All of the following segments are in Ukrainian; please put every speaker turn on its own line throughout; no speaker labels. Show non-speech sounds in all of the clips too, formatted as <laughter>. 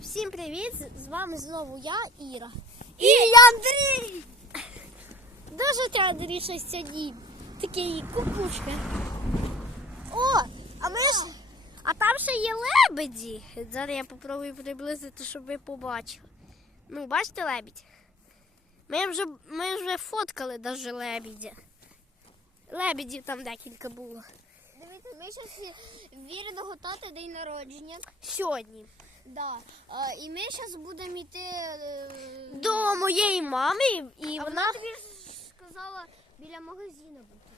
Всім привіт! З вами знову я, Іра.
І Андрій!
Дуже Андрій, щось сьогодні такий кукушка. О, а ми ж. А там ще є лебеді. Зараз я попробую приблизити, щоб ви побачили. Ну, бачите лебідь? Ми вже, ми вже фоткали навіть лебідя. Лебедів там декілька було.
Дивіться, ми зараз віреного тата день народження.
Сьогодні.
Да. А, і ми зараз будемо йти. е,
До моєї мами, і
а
вона.
вона тобі ж сказала біля магазину бути.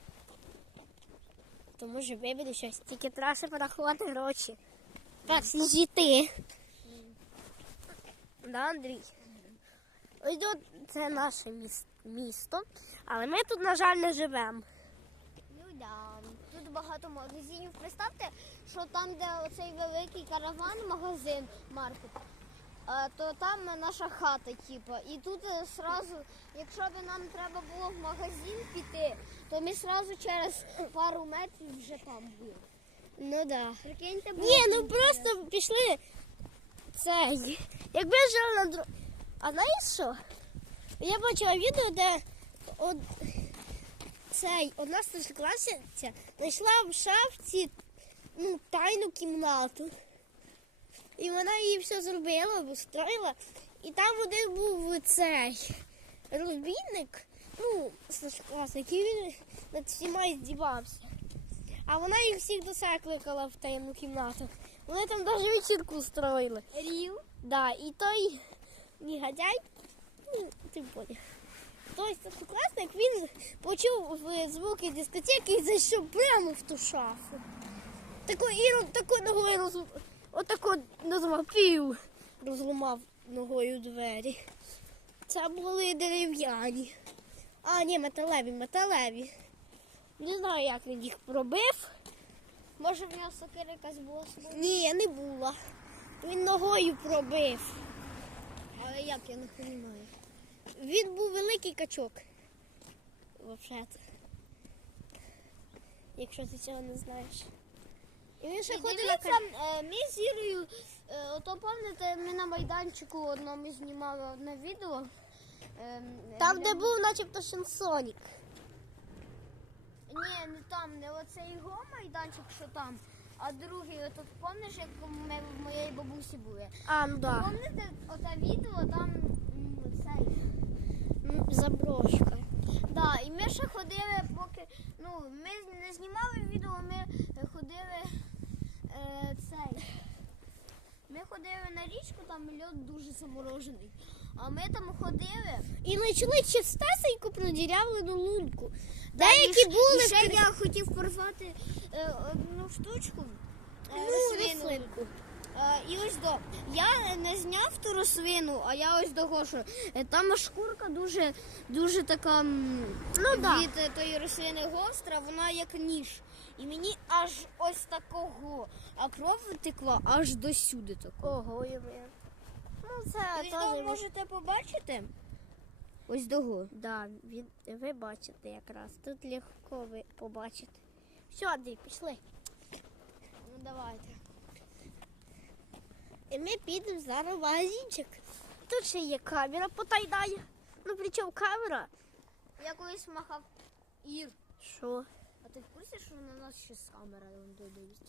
То може вибере щось, тільки треба ще порахувати гроші. Перш жити. Да, Андрій? Ось тут це наше міс- місто, але ми тут, на жаль, не живемо.
Ну да. Тут багато магазинів. Представте, що там, де оцей великий караван, магазин, маркет, то там наша хата, типу. І тут е, сразу, якщо б нам треба було в магазин піти, то ми сразу через пару метрів вже там були.
Ну да.
Прикиньте,
Ні, ну просто пішли цей. Якби жили на друг. А знаєш що? Я бачила відео, де од... цей одна старшокласниця знайшла в шафці ну, тайну кімнату. І вона її все зробила, обустроїла. І там один був цей розбійник, ну, старшокласник, і він над всіма здівався. А вона їх всіх до себе кликала в таємну кімнату. Вони там навіть вечірку устроїли.
Рів.
Да, і той негодяй, ну, ти поняв. Той старшокласник, він почув звуки дискотеки і зайшов прямо в ту шафу. Тако і тако ногою роз... отако назвав пів, розламав ногою двері. Це були дерев'яні. А, ні, металеві, металеві. Не знаю, як він їх пробив.
Може в нього сокира якась була собою?
Ні, не було. Він ногою пробив.
Але як я не розумію.
Він був великий качок. Взагалі. Якщо ти цього не знаєш. І він ще ходив на
Дивіться, е, ми з Ірою, е, ото пам'ятаєте, ми на майданчику одному знімали одне відео. Е,
Там, де був начебто Шансонік.
Ні, не там, не оцей його майданчик, що там, а другий, отут пам'ятаєш, як ми в моєї бабусі були.
А, ну да.
Пам'ятаєте, оте відео там м, цей.
М, Заброшка.
Да, і ми ще ходили, поки. Ну, ми не знімали відео, ми е, ходили е, цей. Ми ходили на річку, там льод дуже заморожений. А ми там ходили.
І знайшли чистесеньку продірявлену лунку.
Да,
Деякі
і,
були
і ще я хотів порвати е, одну штучку. е,
ну, рослинку.
Е, і ось до. Я не зняв ту рослину, а я ось до гошу. Е, Там шкурка дуже, дуже така
Ну,
від е, тої рослини гостра, вона як ніж. І мені аж ось такого. А кров витекла аж до сюди такого.
Ого, я. Ну, це
Ви
теж.
там можете побачити? Ось дого.
Да, він, ви бачите якраз. Тут легко ви побачите. Все, Андрій, пішли.
Ну давайте.
І ми підемо зараз в магазинчик. Тут ще є камера потайдає. Ну при чому камера?
Я колись махав Ір.
Що?
А ти в курсі, що на нас ще камера вон додається?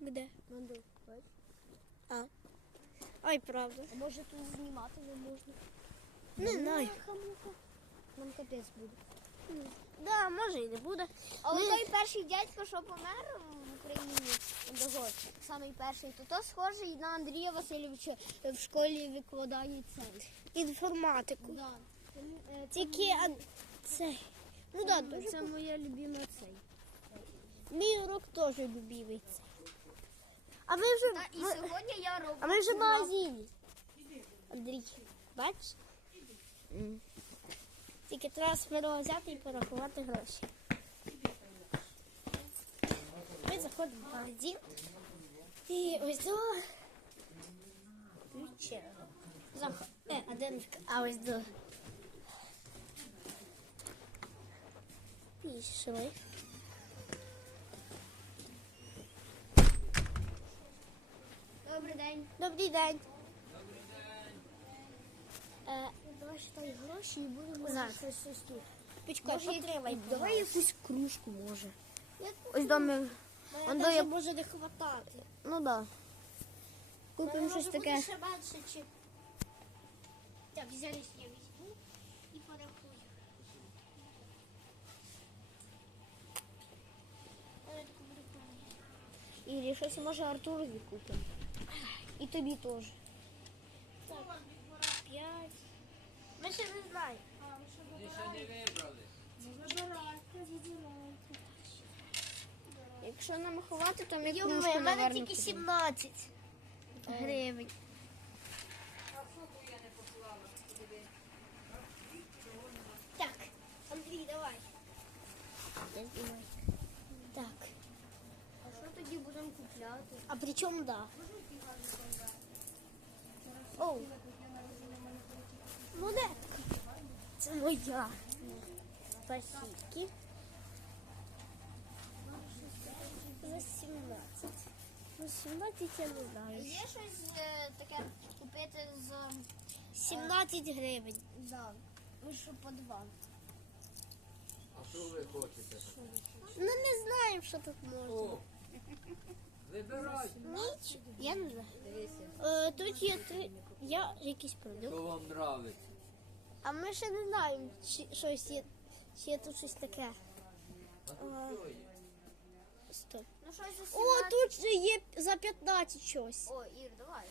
Де?
Вон до-?
А. Ой, правда.
А може тут знімати не можна?
Не знаю.
Муха-муха. Нам капець буде.
Да, може і не буде.
А
Ми-
той перший дядько, що помер в Україні, того, самий перший, то то схожий на Андрія Васильовича в школі викладає цей.
Інформатику.
Да. Е, це
Тільки а, цей. Ну да,
це,
дуже.
це моя любима
Мій теж цей. А ми вже.
Та, і сьогодні я роблю.
А ми вже в магазині. Андрій, бачиш? Тільки треба сперва взяти і порахувати гроші. Ми заходимо в магазин. І ось до. Ключе. Зах... Е, а де? А ось до. Пішли.
Добрий день.
Добрий день. Е,
Давай считай гроші і будемо
Зараз.
щось тут.
Потримай.
Давай якусь кружку може.
Ось до ми.
Он дає
може не хватати.
Ну да. Купимо щось таке.
Ще менше, чи... Так, зараз я візьму і порахую. Але таку буду правильно.
І щось може Артурові купимо. І тобі теж.
Так, п'ять. Ми ще не знаємо.
Якщо нам ховати, то ми кружку,
в мене тільки
підемо.
17 гривень. Так, Андрій, давай.
Я знімаю.
Так.
А що тоді будемо купляти?
А при чому да? Оу. Монетка. Це моя. Спасибо. За 17. Ну, 17 я не знаю.
Є щось е, таке купити з
17 гривень.
да, ну, що по два.
А що ви хочете?
Ну не знаємо, що тут можна.
О, вибирайте.
Ніч? Я не знаю. Е, тут є три. Я якийсь продукт.
Що вам нравиться?
А ми ще не знаємо, чи щось є, чи є тут щось таке.
А тут що є?
Стоп.
Ну щось за
О, тут же є за 15 щось.
О, Ір, давай.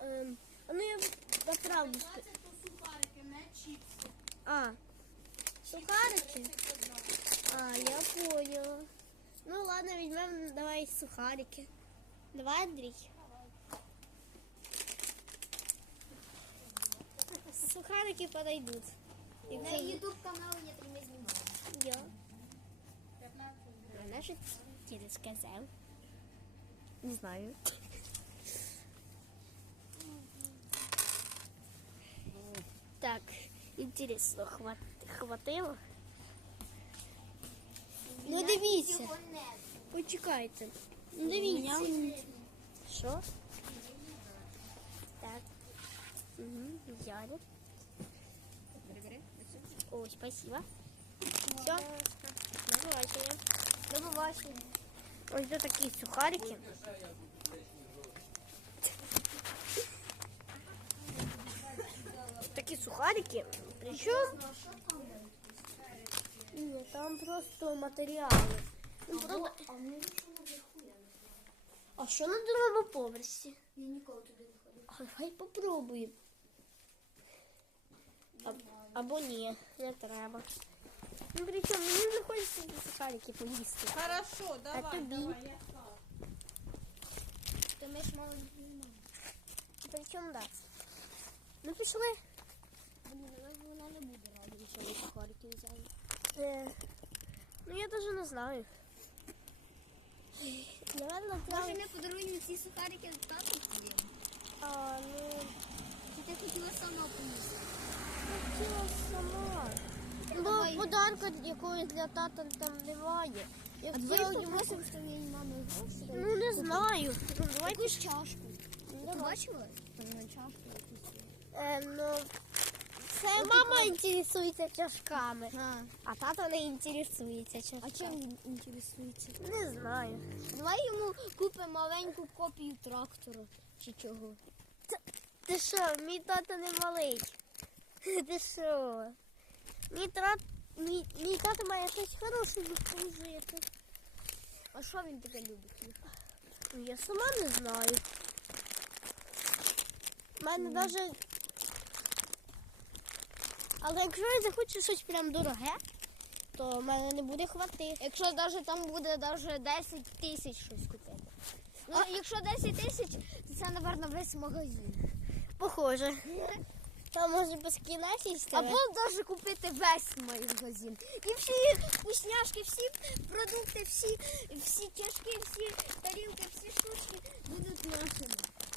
Ем, а ну я направду. ск- А, сухарики? А, я поняла. Ну ладно, візьмемо давай сухарики. Давай, Андрій. Сухарики подойдут. І
На
це
ютуб канал я так не знімаю.
я. Вона ж тебе сказав. Не знаю. Так, интересно, хват... хватило? Ну дивіться,
Цього не.
почекайте. Ну дивіться. Що? Так. Угу, взяли. О, спасибо. Все. До побачення.
До побачення.
Ось до такі сухарики. Такі сухарики. Причому Ні, там просто матеріали. Ну, правда- А що на другому поверсі?
Я ніколи туди не ходив.
А давай попробуємо. А, або ні, не треба. Ну причому мені не хочеться ці сухарики поїсти.
Хорошо, давай,
тобі?
давай, я
Ти ми ж мали
Причому да. Ну пішли.
Блін, але вона не буде рада, якщо ми сухарики взяли.
Е, ну я навіть не знаю. Наверно, треба.
Може, ми подаруємо ці сухарики тату тобі?
А, ну,
Чи ти хотіла сама поїсти?
хотіла сама. Бо подарка якогось для тата там немає. Я
А
хотіла йому...
попросимо, що він мами гроші.
Ну не знаю. Ну,
Якусь чашку.
Ну,
Ти бачила? Там на чашку якусь.
Е, ну, це мама інтересується чашками, А, тато не інтересується чашками.
а чим він інтересується?
Не знаю.
Давай йому купимо маленьку копію трактора чи чого.
Ти що, мій тато не малий. <laughs> Ти що? Мій, трат... мій, мій тато має щось хороше служити.
А що він таке любить?
Ну, Я сама не знаю. У мене навіть. Але якщо я захочу щось прям дороге, то в мене не буде хватити.
Якщо навіть там буде навіть 10 тисяч щось купити. Ну, якщо 10 тисяч, то це, напевно, весь магазин.
Похоже. Там може безкінечність.
Або навіть купити весь магазин. І всі вкусняшки, всі продукти, всі, всі чашки, всі тарілки, всі штучки будуть нашими.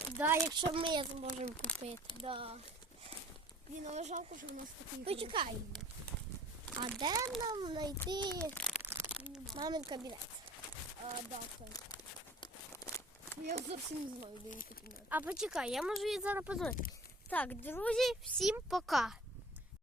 Да, якщо ми зможемо купити.
Да. Блін, але жалко, що в нас такий.
Почекай. А де нам знайти мамин кабінет?
А, да, так. Я зовсім не знаю, де він кабінет.
А почекай, я можу їй зараз позвонити. Так, друзі, всім пока.